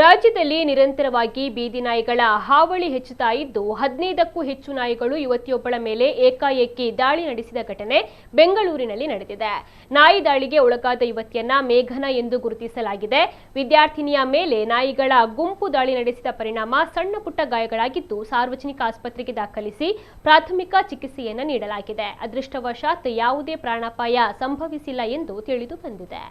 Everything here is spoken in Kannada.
ರಾಜ್ಯದಲ್ಲಿ ನಿರಂತರವಾಗಿ ಬೀದಿ ನಾಯಿಗಳ ಹಾವಳಿ ಹೆಚ್ಚುತ್ತಾ ಇದ್ದು 15ಕ್ಕೂ ಹೆಚ್ಚು ನಾಯಿಗಳು ಯುವತಿಯೊಬ್ಬಳ ಮೇಲೆ ಏಕಾಏಕಿ ದಾಳಿ ನಡೆಸಿದ ಘಟನೆ ಬೆಂಗಳೂರಿನಲ್ಲಿ ನಡೆದಿದೆ. ನಾಯಿ ದಾಳಿಗೆ ಒಳಗಾದ ಯುವತಿಯನ್ನ ಮೇಘನಾ ಎಂದು ಗುರುತಿಸಲಾಗಿದೆ. ವಿದ್ಯಾರ್ಥಿನಿಯ ಮೇಲೆ ನಾಯಿಗಳ ಗುಂಪು ದಾಳಿ ನಡೆಸಿದ ಪರಿಣಾಮ ಸಣ್ಣ ಪುಟ್ಟ ಗಾಯಗಳಾಗಿದ್ದು ಸಾರ್ವಜನಿಕ ಆಸ್ಪತ್ರೆಗೆ ದಾಖಲಿಸಿ ಪ್ರಾಥಮಿಕ ಚಿಕಿತ್ಸೆಯನ್ನು ನೀಡಲಾಗಿದೆ. ಅದೃಷ್ಟವಶಾತ್ ಯಾವುದೇ ಪ್ರಾಣಾಪಾಯ ಸಂಭವಿಸಿಲ್ಲ ಎಂದು ತಿಳಿದು ಬಂದಿದೆ.